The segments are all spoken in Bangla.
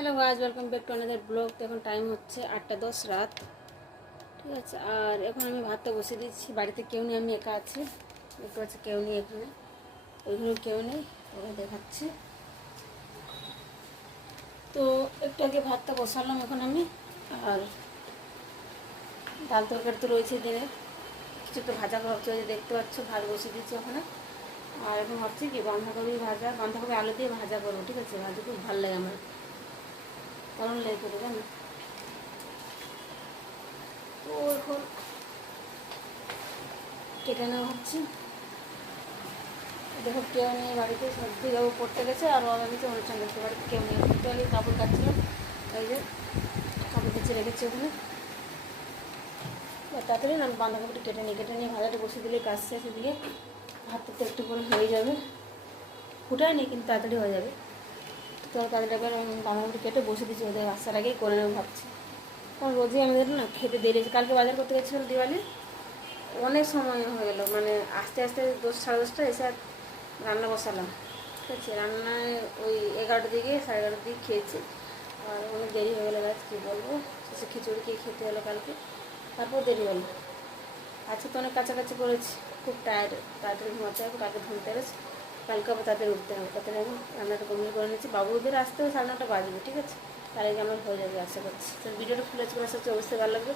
Hello guys, welcome back to another blog. তো এখন টাইম হচ্ছে 8:10 রাত, ঠিক আছে। আর এখন আমি ভাতটা বসিয়ে দিচ্ছি। বাড়িতে কেউ নেই, আমি একা আছি। দেখতে পাচ্ছি কেউ নেই এখানে, ওইখানেও কেউ নেই, ওরা দেখাচ্ছে। তো একটু আগে ভাতটা বসালাম এখন আমি। আর ডাল তরকারি তো রয়েছে দিনের, কিছু তো ভাজা ভাবছি, ওই যে দেখতে পাচ্ছ ভাত বসিয়ে দিচ্ছি ওখানে। আর এখন ভাবছি কি বাঁধাকপি ভাজা, বাঁধাকপি আলু দিয়ে ভাজা করবো, ঠিক আছে। ভাজা খুব ভালো লাগে আমার, কারণ লেগে করে জানো। তো এখন কেটে নেওয়া হচ্ছে। দেখো কেউ নেই বাড়িতে, সবজি যাবো পড়তে গেছে, আর ওরা গেছে অনুষ্ঠান দেখতে। বাড়িতে কেউ নেই। একটু আগে কাপড় কাচ্ছিলাম, এই যে কাপড় কেচে রেখেছি ওখানে। তাড়াতাড়ি না বাঁধাকপিটা কেটে নিয়ে ভাজাটা বসে দিলে কাজ শেষ। এদিকে ভাতটা তো একটু করে হয়ে যাবে, ফুটায় নি কিন্তু তাড়াতাড়ি হয়ে যাবে। তো তাড়াতাড়ি বাঁধাকপিটা কেটে বসে দিচ্ছি, ওদের আসার আগেই করে নেবো ভাবছি। কারণ রোজই আমাদের না খেতে দেরি হয়েছে। কালকে বাজার করতে গেছিলাম দিওয়ালি, অনেক সময় হয়ে গেলো, মানে আস্তে আস্তে 10 সাড়ে 10টা এসে রান্না বসালাম, ঠিক আছে। রান্নায় ওই 11টার দিকে, 11:30 দিকে খেয়েছি। আর অনেক দেরি হয়ে গেলো গাছ, কী বলবো। সে খিচুড়ি খেয়ে খেতে হলো কালকে, তারপর দেরি হলো। আজকে তো অনেক কাছাকাছি করেছি, খুব টায়ার্ড, তাড়াতাড়ি ঘুমাতে হবে। কালকে ধনতেরাস, কালকে আবার তাড়াতাড়ি উঠতে হবে। তাড়াতাড়ি আমি রান্নাটা কমপ্লিট করে নিচ্ছি। বাবুদের আসতেও 9:30 বাজবে, ঠিক আছে। তার আগে আমার হয়ে যাবে আশা করছি। তো ভিডিওটা ফুল আছে, আশা করছি অবশ্যই ভালো লাগবে।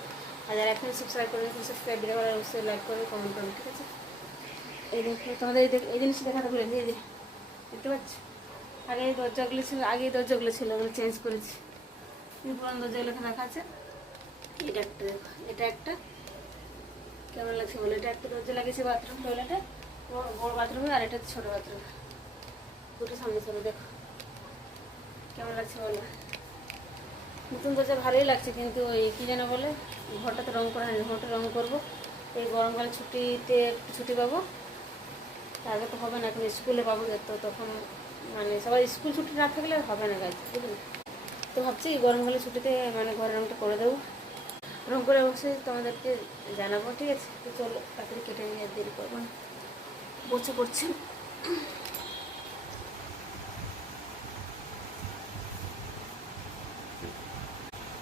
আর যারা এখন সাবস্ক্রাইব করে নিচ্ছি, সাবস্ক্রাইব ভিডিও করে অবশ্যই লাইক করবে, কমেন্ট করবে, ঠিক আছে। এই দেখো তোমাদের এই জিনিসটা দেখাতে বলে, এই যে দেখতে পাচ্ছি। আগে এই দরজাগুলো ছিল, আগে এই দরজাগুলো ছিল, ওগুলো চেঞ্জ করেছি। পুরানো দরজাগুলো এখানে রাখা আছে। এটা একটা দেখো, এটা একটা কেমন লাগছে বলে। এটা একটা দরজা লাগিয়েছি বাথরুম টয়লেটে, বড় বাথরুমে, আর এটা ছোটো বাথরুমে, দুটো সামনে সামনে। দেখো কেমন লাগছে বলো। নতুন দরজা ভালোই লাগছে, কিন্তু ওই কী যেন বলে, ঘরটাতে রঙ করা হয়নি। ঘরটা রঙ করবো এই গরমকালে, ছুটিতে ছুটি পাবো। আগে তো হবে না, এখন স্কুলে পাবো, তো তখন মানে সবাই স্কুল ছুটি না থাকলে হবে না গাছ, বুঝলি। তো ভাবছি গরমকালে ছুটিতে মানে ঘরের রঙটা করে দেবো। রঙ করে অবশ্যই তোমাদেরকে জানাবো, ঠিক আছে। তো চলো তাড়াতাড়ি কেটে নিয়ে দেরি করবো না, বসে পড়ছি।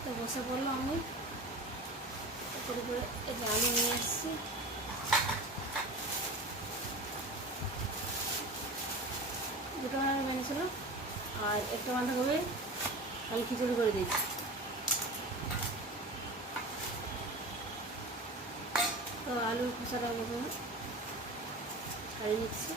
তো বসে পড়লো আমি, করে করে এই যে আলু নিয়ে এসেছি। দুটো বানানো বানিয়েছিল, আর একটা বাঁধাকপি কাল খিচুড়ি করে দিয়েছি। তো আলুর খোসাটা প্রথমে ছাড়িয়ে নিচ্ছি।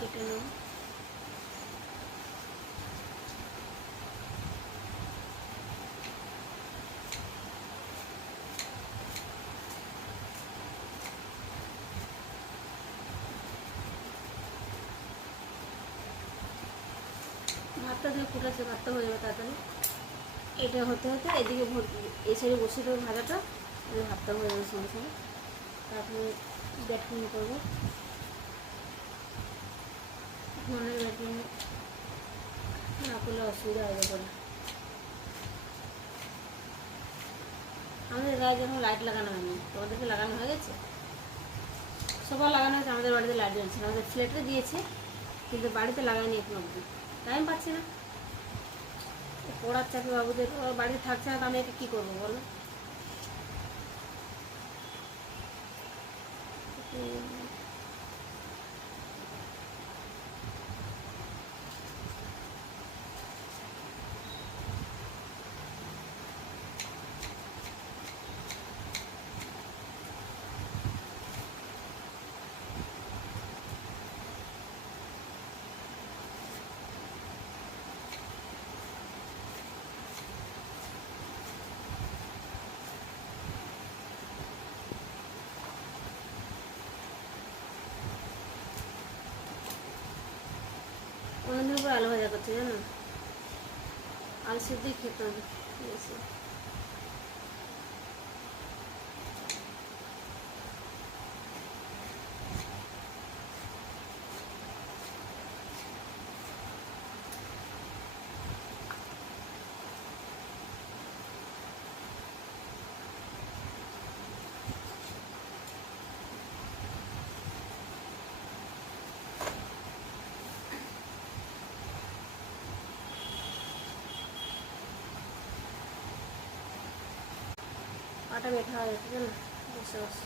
কেটে নেব। ভাতটা দিয়ে ফুটাচ্ছে, ভাতটা হয়ে যাবে তাড়াতাড়ি। এটা হতে হতে এদিকে এই সাইডে বসিয়ে দেবো ভাজাটা, ভাতটা হয়ে যাবে সঙ্গে সঙ্গে। তারপরে ব্যাটিং করবো, ফোনের ব্যাটিং না করলে অসুবিধা হয়ে যাবে। আমাদের গায়ে যখন লাইট লাগানো হয়নি, তোমাদেরকে লাগানো হয়ে গেছে। সবার লাগানো হয়েছে, আমাদের বাড়িতে লাইট জ্বলছে না, আমাদের ফ্ল্যাটে দিয়েছে কিন্তু বাড়িতে লাগাইনি এখন অবধি, টাইম পাচ্ছি না, পড়ার চাপে বাবুদের, ওরা বাড়িতে থাকছে না, তো আমি এটা কী করবো বলো। অনেকদিন পর আলু ভাজা করছি জানো, আলু সেদ্ধই খেতে হবে বেশি। আটা বেটা হয়ে যাচ্ছে জানো, বসে বসে।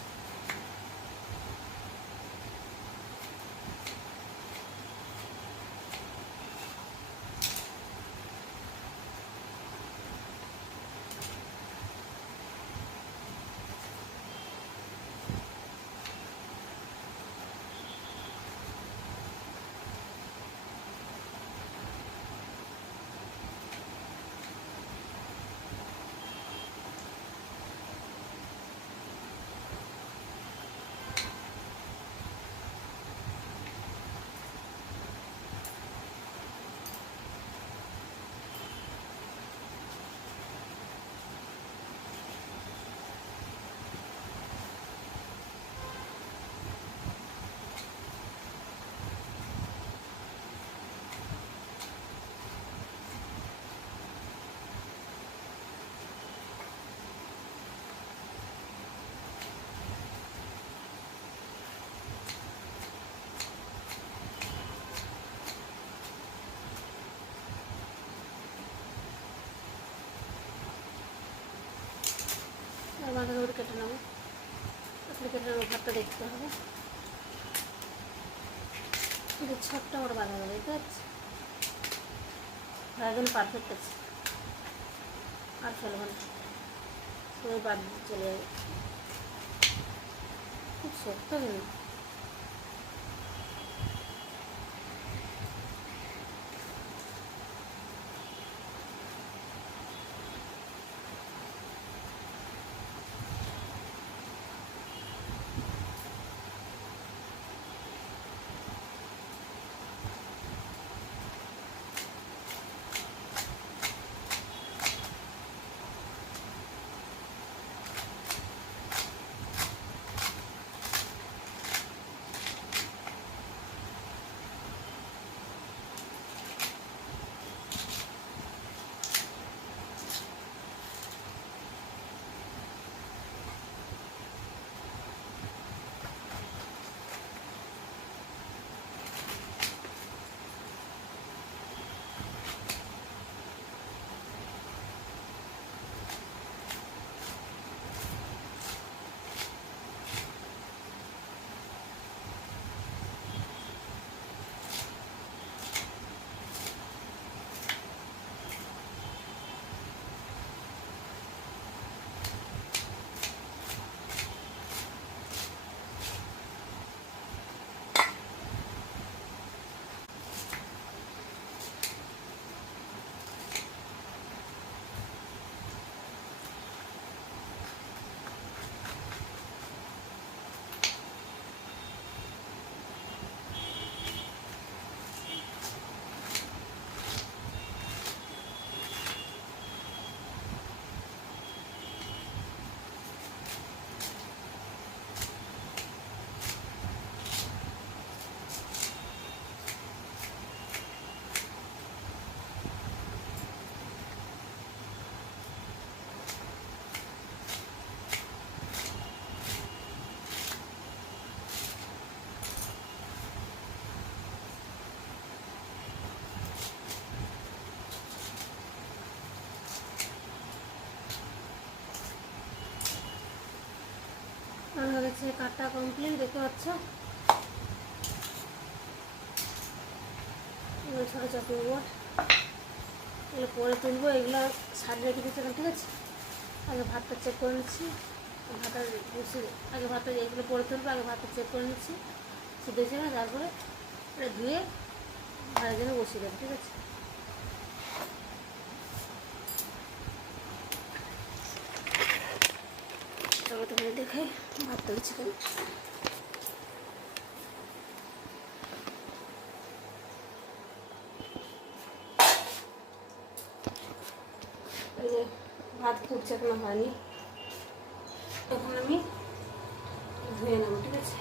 বাঁধাকপি কেটে নেবো, আসলে কেটে নেবো, ভাতটা দেখতে হবে। কিন্তু ছোট্ট আমার বাঁধাকপি দেখতে পাচ্ছি, একদম পারফেক্ট আছে, আর ফেলবো না, সবাই বাদ চলে যাবে, খুব শক্ত কিন্তু। কাটা কমপ্লিট, দেখতে পাচ্ছ। এগুলো ছোটো চাকরি বোর্ড, এগুলো পরে তুলবো। এগুলো সাইডে রেখে দিচ্ছিলাম, ঠিক আছে। আগে ভাতটা চেক করে নিচ্ছি, ভাতটা আগে ভাতটা এগুলো পরে তুলবো, আগে ভাতটা চেক করে নিচ্ছি সিদ্ধ হয়েছে না, তারপরে এটা ধুয়ে ভাড়ার জন্য বসিয়ে দেবো, ঠিক আছে। চলো তোমাদের দেখাই ভাত তুলছি কেন। এই যে ভাত ফুটছে, এখনো হয়নি, তখন আমি ধুয়ে নেবো, ঠিক আছে।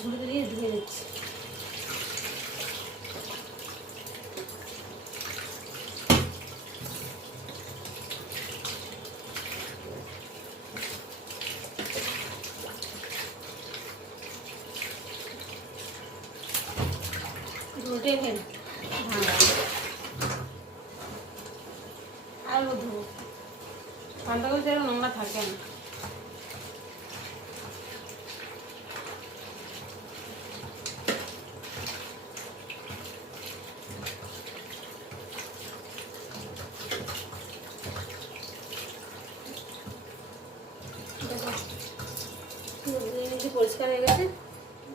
ঝুড়ি দিয়ে ধুয়ে নিচ্ছি। ঝুড়িটাই ফেল ভাঙা আর ধুবো, ঠান্ডা করে যেন নোংরা থাকে না। পরিষ্কার হয়ে গেছে,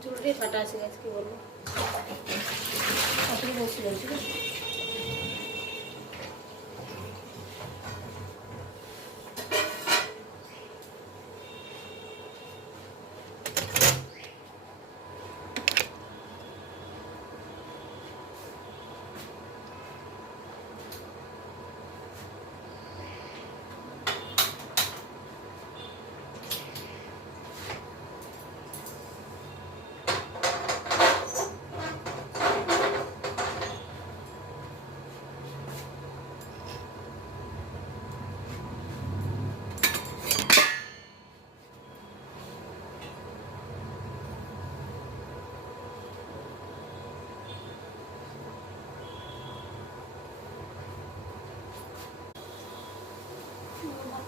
ঝুলটাই ফাটা আছে গেছে, কি বলবো, আপনি বসে ঠিক আছে।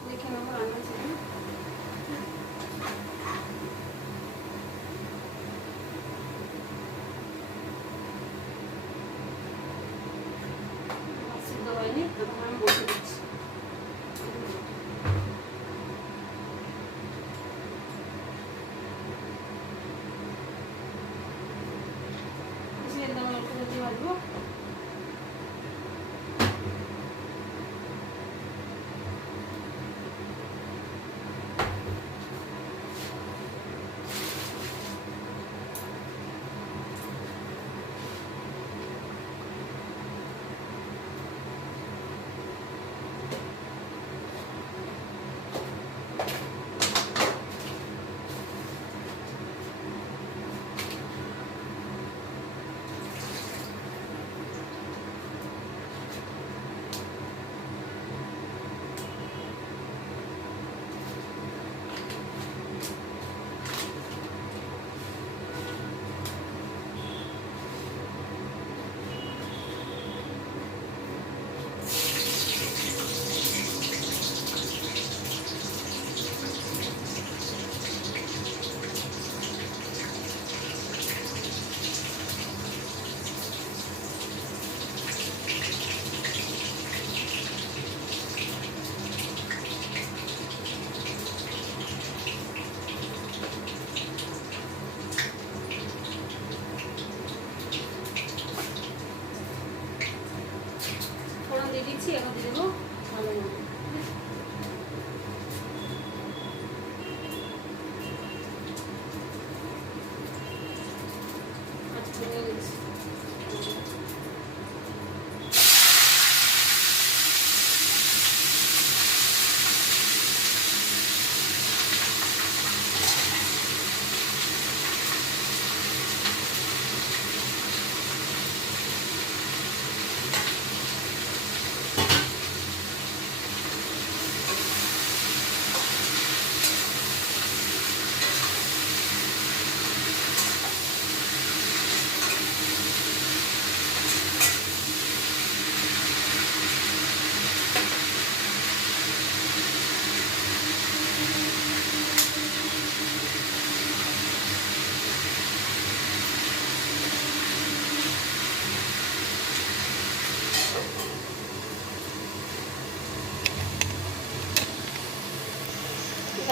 দেখে নেবো রান্না ছিল। সিদ্ধ হয়নি, তখন আমি বসে দিচ্ছি। একদম একটু দিয়ে ভাজবো।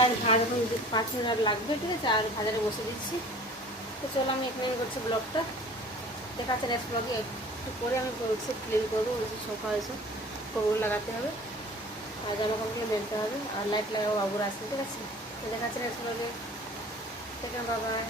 আর ভাত এখন 5 মিনিট লাগবে, ঠিক আছে, আর ভাজাটা বসে দিচ্ছি। তো চলো আমি এখানে করছি ব্লগটা, দেখাচ্ছে নেক্সট ব্লগে। একটু করে আমি সব ক্লিন করবো, সোফা এসব কবর লাগাতে হবে, আর জামা কাপড়গুলো মেলতে হবে, আর লাইট লাগাবো, বাবুরা আসবে, ঠিক আছে। তো দেখাচ্ছে নেক্সট ব্লগে। বাবাই।